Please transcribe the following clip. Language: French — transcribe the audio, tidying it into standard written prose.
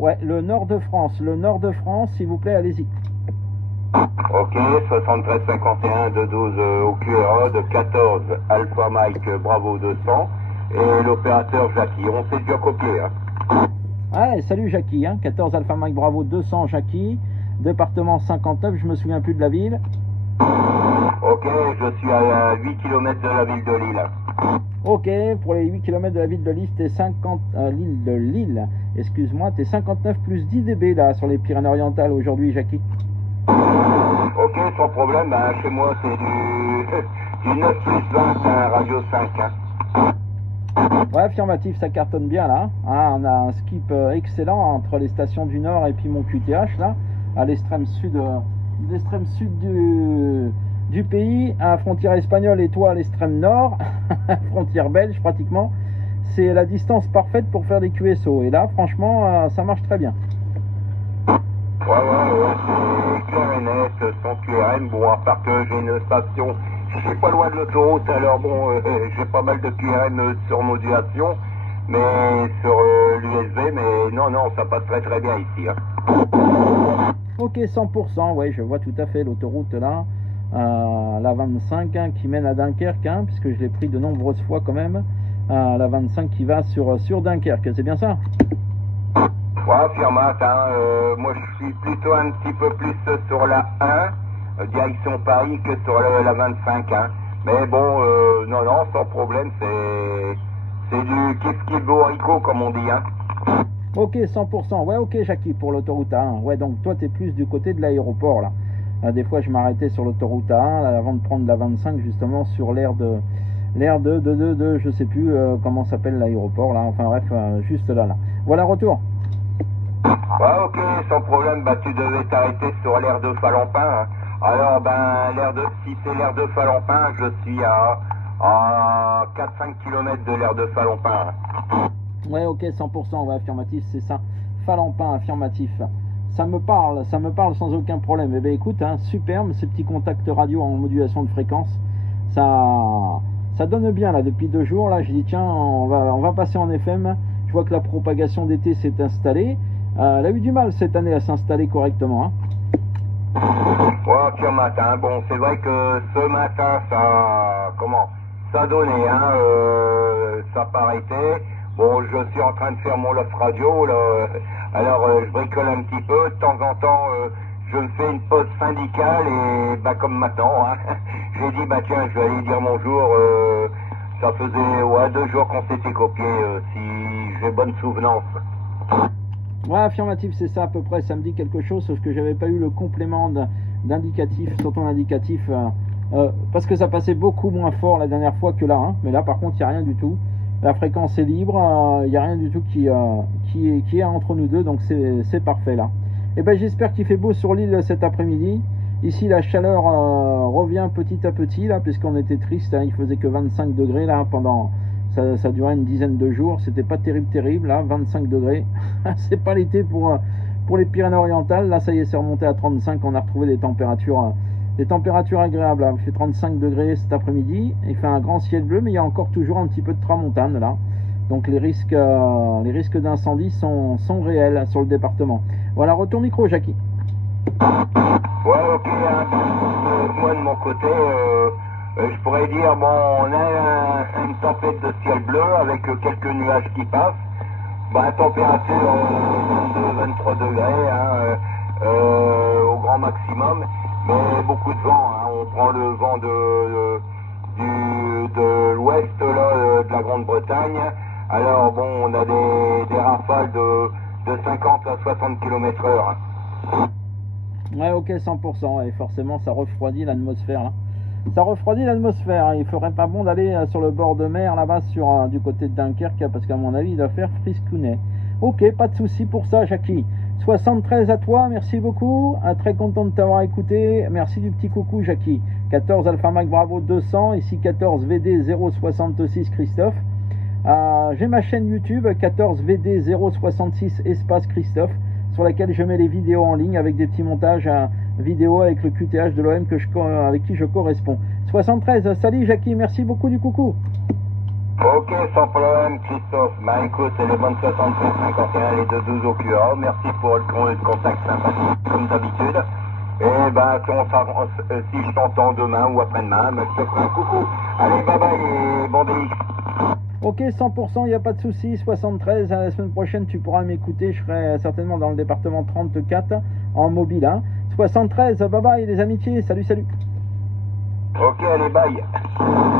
Ouais, le nord de France, s'il vous plaît, allez-y. Ok, 7351 de 12 au QRA de 14 Alpha Mike Bravo 200 et l'opérateur Jackie. On s'est déjà copié. Hein. Ouais, salut Jackie, 14 Alpha Mike Bravo 200 Jackie, département 59, je me souviens plus de la ville. Ok, je suis à 8 km de la ville de Lille. Ok, pour les 8 km de la ville de Lille, t'es 50... l'île de Lille, excuse-moi, t'es 59 plus 10 dB là, sur les Pyrénées-Orientales aujourd'hui, Jackie. Ok, sans problème, bah, chez moi c'est du 9 plus 20, un radio 5. Hein. Ouais, affirmatif, ça cartonne bien là. On a un skip excellent entre les stations du Nord et puis mon QTH là, à l'extrême sud du pays, à la frontière espagnole et toi à l'extrême nord, frontière belge pratiquement. C'est la distance parfaite pour faire des QSO. Et là, franchement, ça marche très bien. Ouais, c'est clair et net, sans QRM. Bon, à part que j'ai une station, je suis pas loin de l'autoroute, alors bon, j'ai pas mal de QRM sur modulation, mais sur l'USB, mais non, ça passe très très bien ici. Hein. Ok, 100%, ouais, je vois tout à fait l'autoroute là, la 25 qui mène à Dunkerque, puisque je l'ai pris de nombreuses fois quand même, la 25 qui va sur Dunkerque, c'est bien ça? Ouais, Firmat, moi je suis plutôt un petit peu plus sur la 1, direction Paris, que sur la 25. Hein. Mais bon, non, sans problème, c'est du kiff boricot comme on dit. Hein. Ok, 100%, ouais, ok Jackie, pour l'autoroute A1. Ouais, donc toi t'es plus du côté de l'aéroport là. Des fois je m'arrêtais sur l'autoroute A1 là, avant de prendre la 25 justement sur l'aire de je sais plus comment s'appelle l'aéroport là, enfin bref, juste là. Voilà, retour. Ouais, ok, sans problème, bah tu devais t'arrêter sur l'aire de Falampin. Hein. Alors, si c'est l'aire de Falampin, je suis à 4-5 km de l'aire de Falampin. Hein. Ouais, ok, 100%, ouais, affirmatif, c'est ça. Falampin, affirmatif. Ça me parle sans aucun problème. Eh bien écoute, superbe, ces petits contacts radio en modulation de fréquence. Ça donne bien là, depuis 2 jours, là, je dis tiens, on va passer en FM. Je vois que la propagation d'été s'est installée. Elle a eu du mal cette année à s'installer correctement. Hein. Ouais, pire matin. Bon, c'est vrai que ce matin, ça a donné, ça n'a pas arrêté. Bon, je suis en train de faire mon loft radio, là. Alors, je bricole un petit peu. De temps en temps, je me fais une pause syndicale et, bah, comme maintenant, hein, j'ai dit, bah, tiens, je vais aller dire bonjour. Ça faisait, 2 jours qu'on s'était copié, si j'ai bonne souvenance. Ouais, affirmatif, c'est ça à peu près. Ça me dit quelque chose, sauf que j'avais pas eu le complément d'indicatif sur ton indicatif. Parce que ça passait beaucoup moins fort la dernière fois que là. Mais là, par contre, il n'y a rien du tout. La fréquence est libre, il n'y a rien du tout qui est entre nous deux, donc c'est parfait là. Et ben j'espère qu'il fait beau sur l'île cet après-midi. Ici la chaleur revient petit à petit là, puisqu'on était triste, il faisait que 25 degrés là pendant, ça durait une dizaine de jours, c'était pas terrible là, 25 degrés. C'est pas l'été pour les Pyrénées-Orientales, là ça y est, c'est remonté à 35, on a retrouvé des températures agréables, il fait 35 degrés cet après-midi, il fait un grand ciel bleu, mais il y a encore toujours un petit peu de tramontane là, donc les risques d'incendie sont réels sur le département. Voilà, retour micro Jackie. Ouais, ok, moi de mon côté, je pourrais dire, bon, on a une tempête de ciel bleu avec quelques nuages qui passent, bah, température 22-23 degrés, au grand maximum. Mais beaucoup de vent, on prend le vent de l'ouest de la Grande-Bretagne. Alors bon, on a des rafales de 50 à 60 km/h. Ouais, ok, 100%, et forcément ça refroidit l'atmosphère là. Ça refroidit l'atmosphère, il ferait pas bon d'aller sur le bord de mer là-bas du côté de Dunkerque, parce qu'à mon avis il va faire friscounet. Ok, pas de souci pour ça Jackie. 73 à toi, merci beaucoup, très content de t'avoir écouté, merci du petit coucou Jackie. 14 Alpha Mike Bravo 200, ici 14 VD 066 Christophe. J'ai ma chaîne YouTube 14 VD 066 espace Christophe, sur laquelle je mets les vidéos en ligne avec des petits montages vidéo avec le QTH de l'OM avec qui je corresponds. 73, salut Jackie, merci beaucoup du coucou. Ok, sans problème, Christophe. Bah écoute, c'est les bonnes 73-51, les 2-12 au QA. Merci pour le contact sympathique, comme d'habitude. Et bah, si je t'entends demain ou après-demain, bah, je te ferai un coucou. Allez, bye bye et bon délice. Ok, 100%, il n'y a pas de souci. 73, la semaine prochaine, tu pourras m'écouter. Je serai certainement dans le département 34 en mobile. Hein. 73, bye bye les amitiés. Salut, salut. Ok, allez, bye.